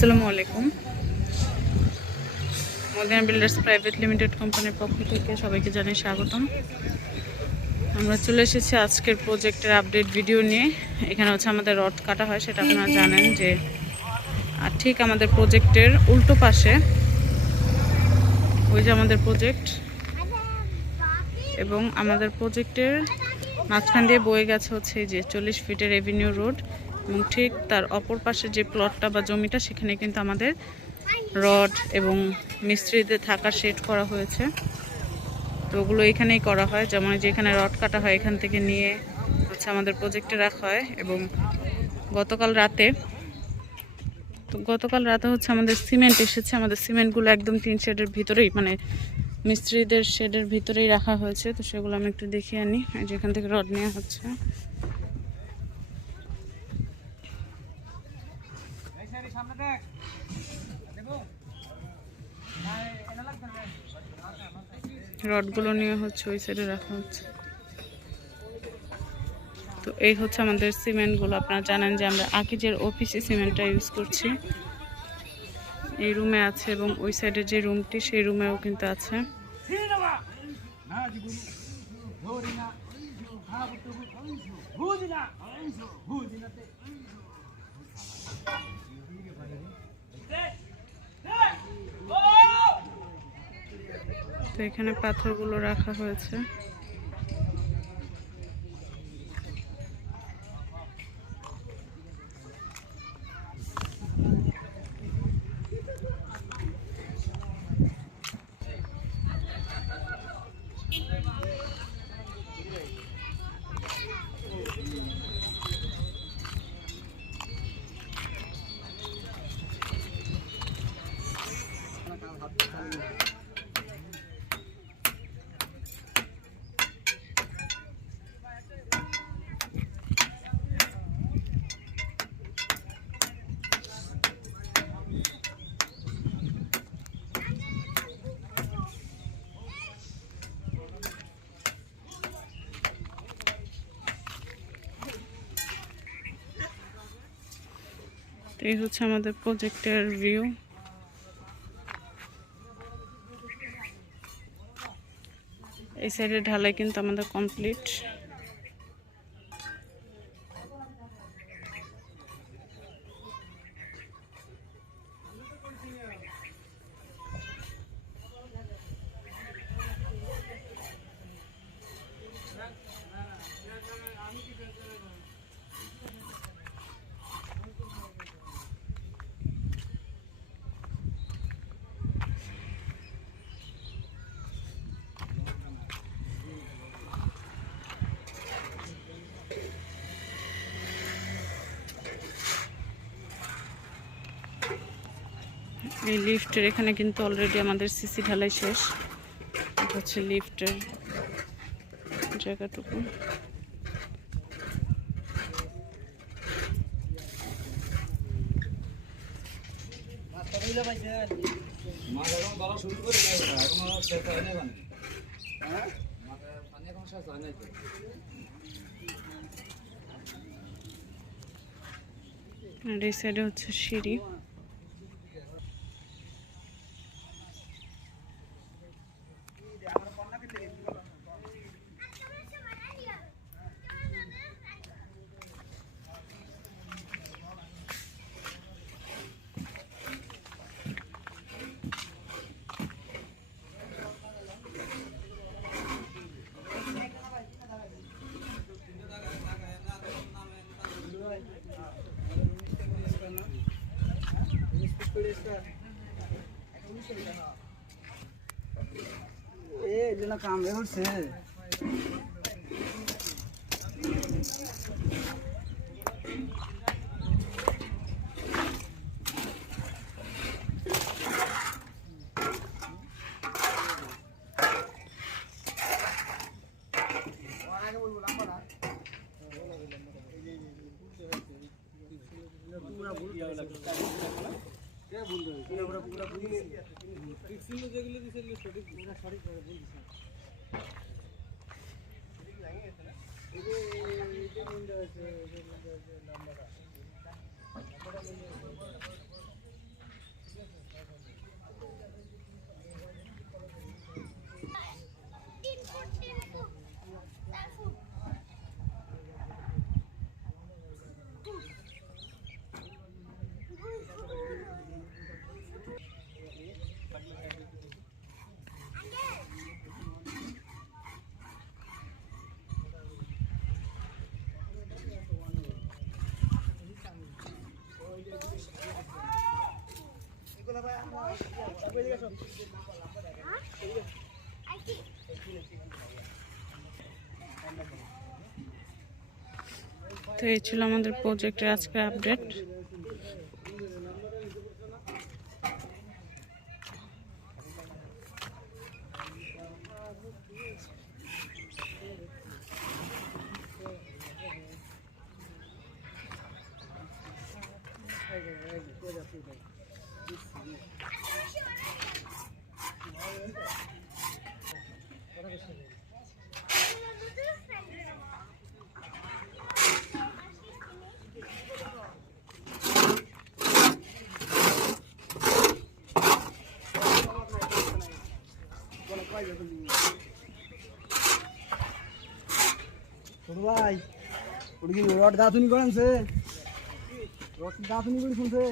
আসসালামু আলাইকুম। Medina builders private limited কোম্পানির পক্ষ থেকে সবাইকে জানাই স্বাগতম। আমরা চলে এসেছি আজকের প্রজেক্টের আপডেট ভিডিও নিয়ে। এখানে হচ্ছে আমাদের রড কাটা হয়, সেটা আপনারা জানেন যে আর ঠিক আমাদের প্রজেক্টের উল্টো পাশে ওই যে আমাদের প্রজেক্ট, এবং আমাদের প্রজেক্টের মাঝখান দিয়ে বয়ে গেছে হচ্ছে এই যে 40 ফিটের এভিনিউ রোড, এবং ঠিক তার অপর পাশে যে প্লটটা বা জমিটা, সেখানে কিন্তু আমাদের রড এবং মিস্ত্রিদের থাকার শেড করা হয়েছে। তো ওগুলো এখানেই করা হয়, যেমন যেখানে রড কাটা হয় এখান থেকে নিয়ে হচ্ছে আমাদের প্রজেক্টে রাখা হয়। এবং গতকাল রাতে হচ্ছে আমাদের সিমেন্ট এসেছে। আমাদের সিমেন্টগুলো একদম টিন শেডের ভিতরেই, মানে মিস্ত্রিদের শেডের ভিতরেই রাখা হয়েছে। তো সেগুলো আমি একটু দেখিয়ে আনি। যেখান থেকে রড নেওয়া হচ্ছে, রডগুলো নিয়ে হচ্ছে ওই সাইডে রাখা হচ্ছে। তো এই হচ্ছে আমাদের সিমেন্টগুলো। আপনারা জানেন যে আমরা আকিজের ওপিসি সিমেন্টটা ইউজ করছি। এই রুমে আছে, এবং ওই সাইডে যে রুমটি সেই রুমেও কিন্তু আছে। তো এখানে পাথরগুলো রাখা হয়েছে। তো এই হচ্ছে আমাদের প্রজেক্টের ভিউ। এই সাইডে ঢালাই কিন্তু আমাদের কমপ্লিট। এই লিফটের এখানে কিন্তু অলরেডি আমাদের সিসি ঢালাই শেষ। এটা হচ্ছে লিফটের জায়গাটুকু। আর এই সাইডে হচ্ছে সিঁড়ি। काम से তো এই ছিল আমাদের প্রজেক্টের আজকের আপডেট। ভাই ওটা কি রড দাঁতুনি করেন সে রড দাঁতুনি করে শুনছে